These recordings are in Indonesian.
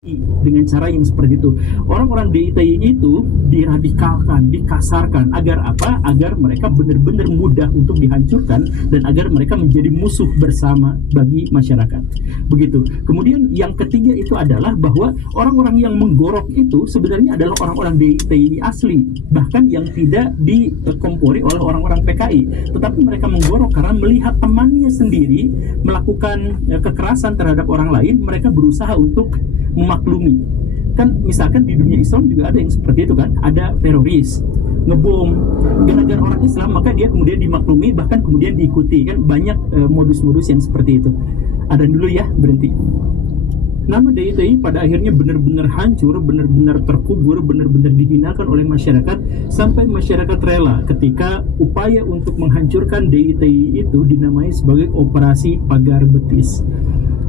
dengan cara yang seperti itu. Orang-orang DITI itu diradikalkan, dikasarkan agar apa? Agar mereka benar-benar mudah untuk dihancurkan dan agar mereka menjadi musuh bersama bagi masyarakat. Begitu. Kemudian yang ketiga itu adalah bahwa orang-orang yang menggorok itu sebenarnya adalah orang-orang DITI asli, bahkan yang tidak dikompori oleh orang-orang PKI. Tetapi mereka menggorok karena melihat temannya sendiri melakukan kekerasan terhadap orang lain, mereka berusaha untuk memaklumi. Kan misalkan di dunia Islam juga ada yang seperti itu kan, ada teroris ngebom gara-gara orang Islam, maka dia kemudian dimaklumi, bahkan kemudian diikuti. Kan banyak modus-modus yang seperti itu. Ada dulu ya, berhenti. Nama DITI pada akhirnya benar-benar hancur, benar-benar terkubur, benar-benar dihinakan oleh masyarakat, sampai masyarakat rela ketika upaya untuk menghancurkan DITI itu dinamai sebagai Operasi Pagar Betis.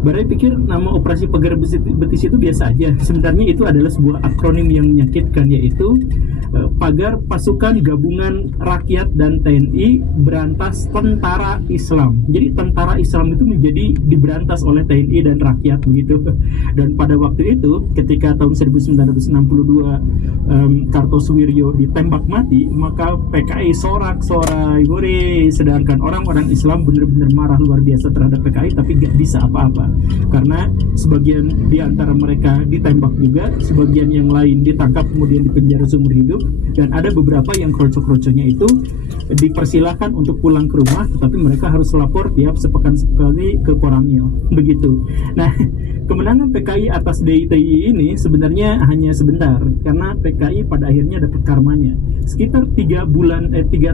Barangkali pikir nama Operasi Pagar Betis itu biasa aja. Sebenarnya itu adalah sebuah akronim yang menyakitkan, yaitu Pagar Pasukan Gabungan Rakyat dan TNI Berantas Tentara Islam. Jadi tentara Islam itu menjadi diberantas oleh TNI dan rakyat begitu. Dan pada waktu itu ketika tahun 1962 Kartosuwiryo ditembak mati, maka PKI sorak-sorai, hore, sedangkan orang-orang Islam benar-benar marah luar biasa terhadap PKI, tapi gak bisa apa-apa. Karena sebagian di antara mereka ditembak juga, sebagian yang lain ditangkap kemudian dipenjara seumur hidup, dan ada beberapa yang kroco-kroconya itu dipersilahkan untuk pulang ke rumah, tetapi mereka harus lapor tiap sepekan sekali ke Koramil. Begitu. Nah, kemenangan PKI atas DITI ini sebenarnya hanya sebentar, karena PKI pada akhirnya dapat karmanya. Sekitar 3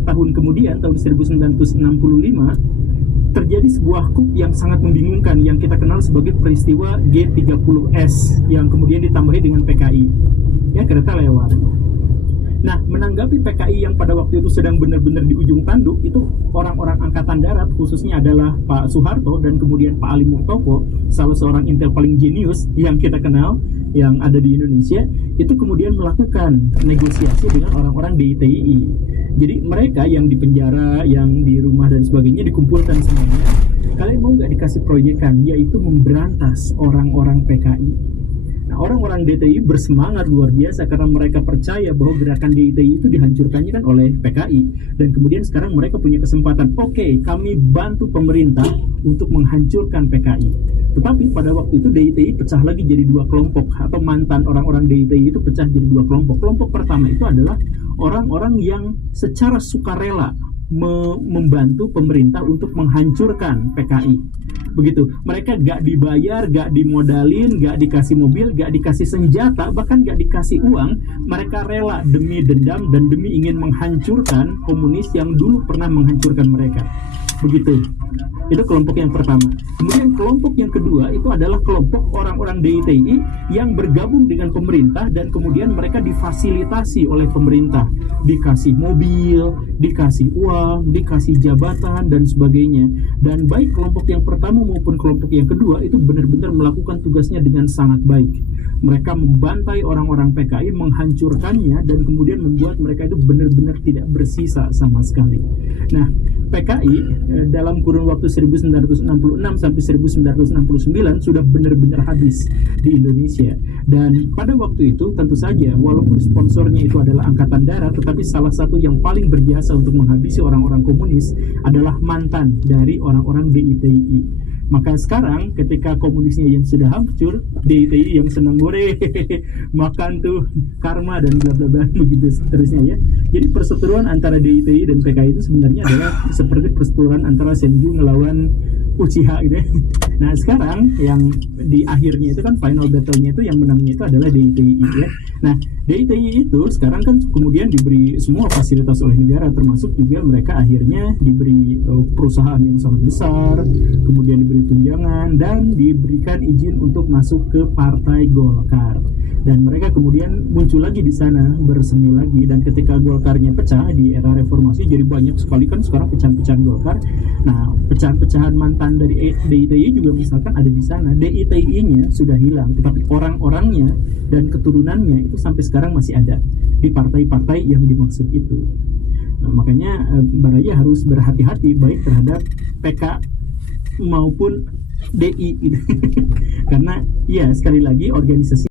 tahun kemudian, tahun 1965, terjadi sebuah coup yang sangat membingungkan yang kita kenal sebagai peristiwa G30S yang kemudian ditambahi dengan PKI. Ya, kereta lewat. Nah, menanggapi PKI yang pada waktu itu sedang benar-benar di ujung tanduk, itu orang-orang angkatan darat, khususnya adalah Pak Soeharto dan kemudian Pak Ali Murtoko, salah seorang intel paling jenius yang kita kenal, yang ada di Indonesia, itu kemudian melakukan negosiasi dengan orang-orang DITI. Jadi mereka yang di penjara, yang di rumah dan sebagainya dikumpulkan semuanya. Kalian mau nggak dikasih proyekan, yaitu memberantas orang-orang PKI. Nah, orang-orang DITI bersemangat luar biasa karena mereka percaya bahwa gerakan DITI itu dihancurkannya kan oleh PKI. Dan kemudian sekarang mereka punya kesempatan, oke, kami bantu pemerintah untuk menghancurkan PKI. Tetapi pada waktu itu DITI pecah lagi jadi 2 kelompok, atau mantan orang-orang DITI itu pecah jadi 2 kelompok. Kelompok pertama itu adalah orang-orang yang secara sukarela membantu pemerintah untuk menghancurkan PKI. Begitu. Mereka gak dibayar, gak dimodalin, gak dikasih mobil, gak dikasih senjata, bahkan gak dikasih uang. Mereka rela demi dendam dan demi ingin menghancurkan komunis yang dulu pernah menghancurkan mereka. Begitu. Itu kelompok yang pertama. Kemudian kelompok yang kedua itu adalah kelompok orang-orang DITI yang bergabung dengan pemerintah dan kemudian mereka difasilitasi oleh pemerintah, dikasih mobil, dikasih uang, dikasih jabatan dan sebagainya. Dan baik kelompok yang pertama maupun kelompok yang kedua itu benar-benar melakukan tugasnya dengan sangat baik. Mereka membantai orang-orang PKI, menghancurkannya, dan kemudian membuat mereka itu benar-benar tidak bersisa sama sekali. Nah, PKI dalam kurun waktu 1966 sampai 1969 sudah benar-benar habis di Indonesia. Dan pada waktu itu tentu saja walaupun sponsornya itu adalah angkatan darat, tetapi salah satu yang paling berjasa untuk menghabisi orang-orang komunis adalah mantan dari orang-orang DITI. Maka sekarang ketika komunisnya yang sudah hancur, DITI yang senang gore makan tuh karma dan bla bla bla begitu seterusnya ya. Jadi perseteruan antara DITI dan PKI itu sebenarnya adalah seperti perseteruan antara Senju ngelawan Uchiha gitu ya. Nah, sekarang yang di akhirnya itu kan final battle-nya itu yang menangnya itu adalah DITI ya. Nah, DITI itu sekarang kan kemudian diberi semua fasilitas oleh negara, termasuk juga mereka akhirnya diberi perusahaan yang sangat besar, kemudian diberi tunjangan dan diberikan izin untuk masuk ke Partai Golkar. Dan mereka kemudian muncul lagi di sana, bersemi lagi, dan ketika Golkarnya pecah di era reformasi, jadi banyak sekali kan sekarang pecahan-pecahan Golkar. Nah, pecahan-pecahan mantan dari DITI juga misalkan ada di sana. DITI-nya sudah hilang, tetapi orang-orangnya dan keturunannya itu sampai sekarang masih ada di partai-partai yang dimaksud itu. Nah, makanya Baraya harus berhati-hati baik terhadap PK maupun DI karena ya sekali lagi organisasi